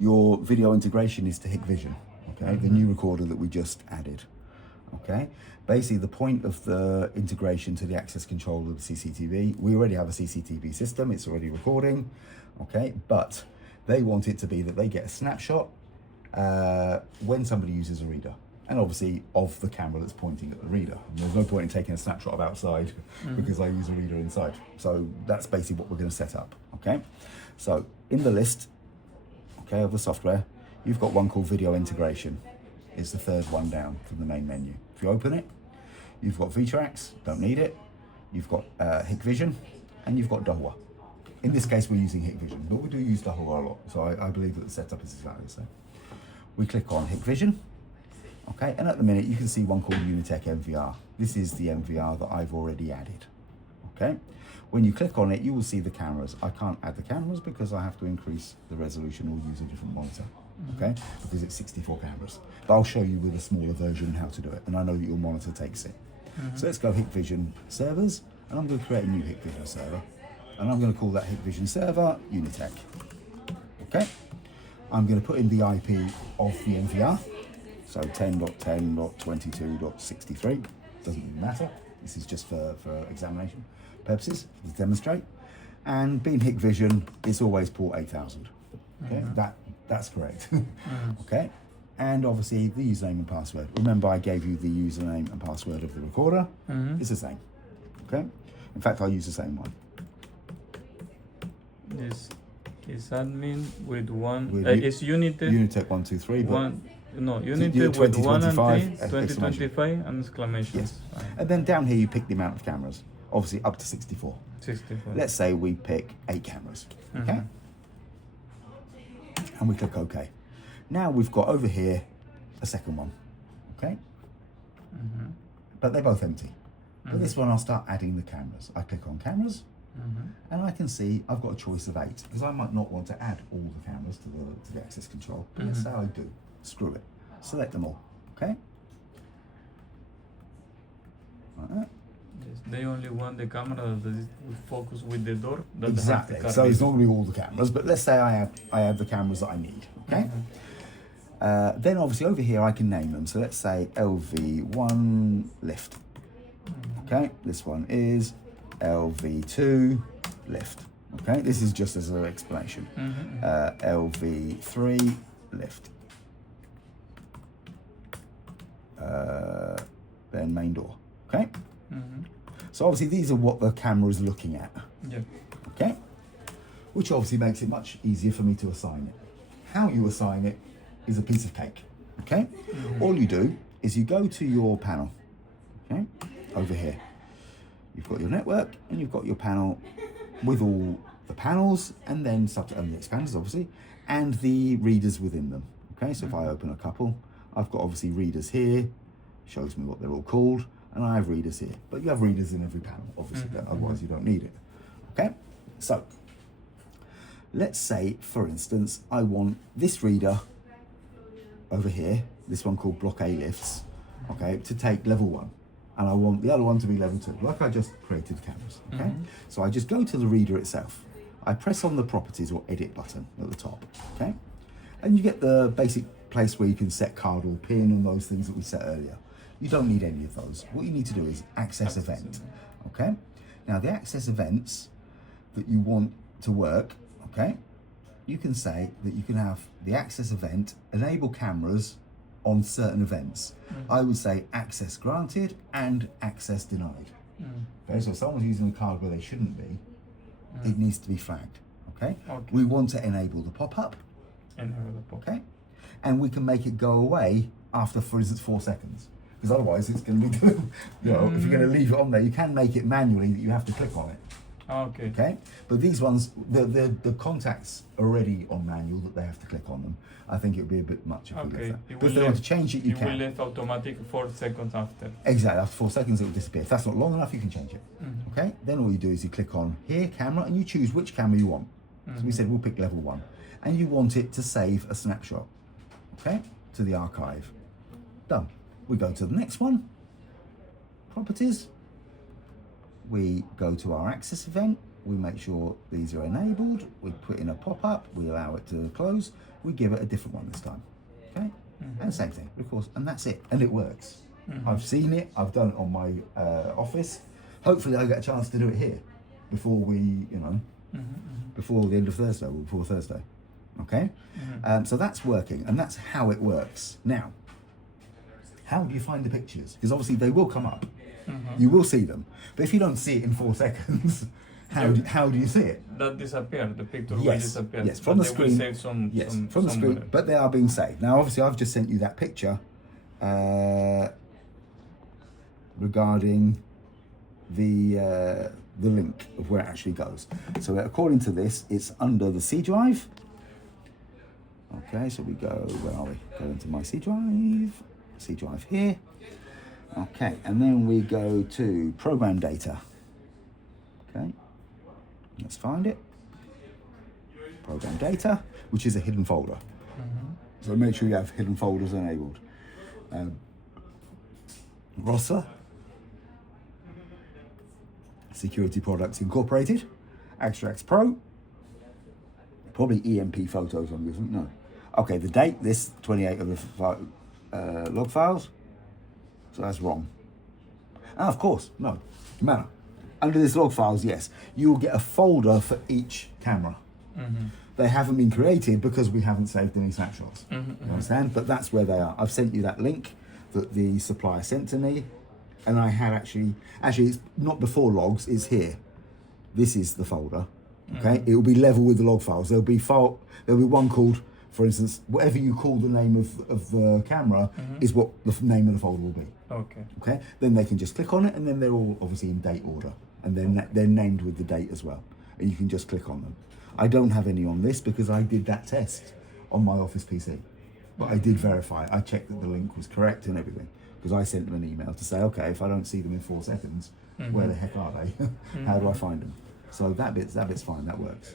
your video integration is to Hikvision, okay? The new recorder that we just added, okay? Basically, the point of the integration to the access control of the CCTV, we already have a CCTV system, it's already recording, okay? But they want it to be that they get a snapshot when somebody uses a reader, and obviously of the camera that's pointing at the reader. And there's no point in taking a snapshot of outside because I use a reader inside. So that's basically what we're going to set up, okay? So in the list, okay, of the software, you've got one called Video Integration. It's the third one down from the main menu. If you open it, you've got VTrax, don't need it. You've got Hikvision, and you've got Dahua. In this case, we're using Hikvision, but we do use Dahua a lot. So I believe that the setup is exactly the same. We click on Hikvision, okay, and at the minute you can see one called Unitech MVR. This is the MVR that I've already added, okay? When you click on it, you will see the cameras. I can't add the cameras because I have to increase the resolution or use a different monitor, okay? Because it's 64 cameras. But I'll show you with a smaller version how to do it, and I know that your monitor takes it. So let's go Hikvision servers, and I'm going to create a new Hikvision server, and I'm going to call that Hikvision server Unitech, okay? I'm going to put in the IP of the MVR, so 10.10.22.63, doesn't really matter. This is just for examination purposes, to demonstrate. And being Hikvision, it's always port 8000. Okay, that's correct. Okay, and obviously the username and password. Remember, I gave you the username and password of the recorder. It's the same. Okay, in fact, I'll use the same one. This is admin with one. It's Unitech. Unitech 123. Unitech with 1 and 3, 2025 exclamation. and exclamations. Yes. And then down here you pick the amount of cameras, obviously up to 64. 64. Let's say we pick 8 cameras, okay? And we click OK. Now we've got over here a second one, okay? But they're both empty. But this one I'll start adding the cameras. I click on cameras, and I can see I've got a choice of 8 because I might not want to add all the cameras to the access control. But let's say I do. Screw it. Select them all, okay? Like that. Yes, they only want the camera that is focus with the door. That Exactly. So it's not going to be all the cameras, but let's say I have the cameras that I need. Okay. Then obviously over here I can name them. So let's say LV1 lift. Okay. This one is LV2 lift. Okay. This is just as an explanation. LV3 lift. Then main door. Okay. So obviously these are what the camera is looking at. Yeah. Okay. Which obviously makes it much easier for me to assign it. How you assign it is a piece of cake. Okay. All you do is you go to your panel. Okay. Over here, you've got your network and you've got your panel with all the panels and then and the expanders obviously and the readers within them. Okay. So if I open a couple, I've got obviously readers here. Shows me what they're all called. And I have readers here, but you have readers in every panel, obviously, otherwise you don't need it, okay? So, let's say, for instance, I want this reader over here, this one called Block A Lifts, okay, to take level 1, and I want the other one to be level 2, like I just created cameras, okay? So I just go to the reader itself, I press on the properties or edit button at the top, okay? And you get the basic place where you can set card or pin and those things that we set earlier. You don't need any of those. What you need to do is access event, okay? Now the access events that you want to work, okay? You can say that you can have the access event enable cameras on certain events. I would say access granted and access denied. Okay, so if someone's using a card where they shouldn't be, it needs to be flagged, okay? We want to enable the pop-up, okay? And we can make it go away after, for instance, 4 seconds. Because otherwise it's going to be, you know, if you're going to leave it on there, you can make it manually that you have to click on it. Okay. Okay? But these ones, the contacts are already on manual that they have to click on them. I think it would be a bit much if we left that. But if they want to change it, you can. It will leave automatic 4 seconds after. Exactly. After 4 seconds it will disappear. If that's not long enough, you can change it. Okay? Then all you do is you click on here, camera, and you choose which camera you want. So we said we'll pick level 1. And you want it to save a snapshot. Okay? To the archive. Done. We go to the next one, properties. We go to our access event, we make sure these are enabled, we put in a pop-up, we allow it to close, we give it a different one this time. Okay? And same thing, of course, and that's it, and it works. I've seen it, I've done it on my office. Hopefully I get a chance to do it here before we, before the end of Thursday, or before Thursday. Okay? So that's working, and that's how it works. Now, how do you find the pictures? Because obviously they will come up. You will see them. But if you don't see it in 4 seconds, how do you see it? That disappeared, the picture will Yes, disappear. yes, from the But they screen. will save some, Yes, some, from the screen, somewhere. but they are being saved. Now, obviously, I've just sent you that picture regarding the link of where it actually goes. So according to this, it's under the C drive. Okay, so we go, where are we? Go into my C drive here. Okay, and then we go to program data. Okay, let's find it. Program data, which is a hidden folder. So make sure you have hidden folders enabled. Rosslare, Security Products Incorporated, Extracts Pro, probably EMP photos on this one, no. Okay, the date, this 28 of the log files, so that's wrong. And of course, no matter. Under this log files, yes, you will get a folder for each camera. They haven't been created because we haven't saved any snapshots. You understand? But that's where they are. I've sent you that link that the supplier sent to me, and I had actually it's not before logs, it's here. This is the folder. Okay, it will be level with the log files. There'll be one called, for instance, whatever you call the name of the camera is what the name of the folder will be. Okay. Okay, then they can just click on it, and then they're all obviously in date order, and then they're named with the date as well, and you can just click on them. I don't have any on this because I did that test on my Office PC, but I did verify. I checked that the link was correct and everything, because I sent them an email to say, okay, if I don't see them in 4 seconds, where the heck are they? How do I find them? So that bit's fine. That works.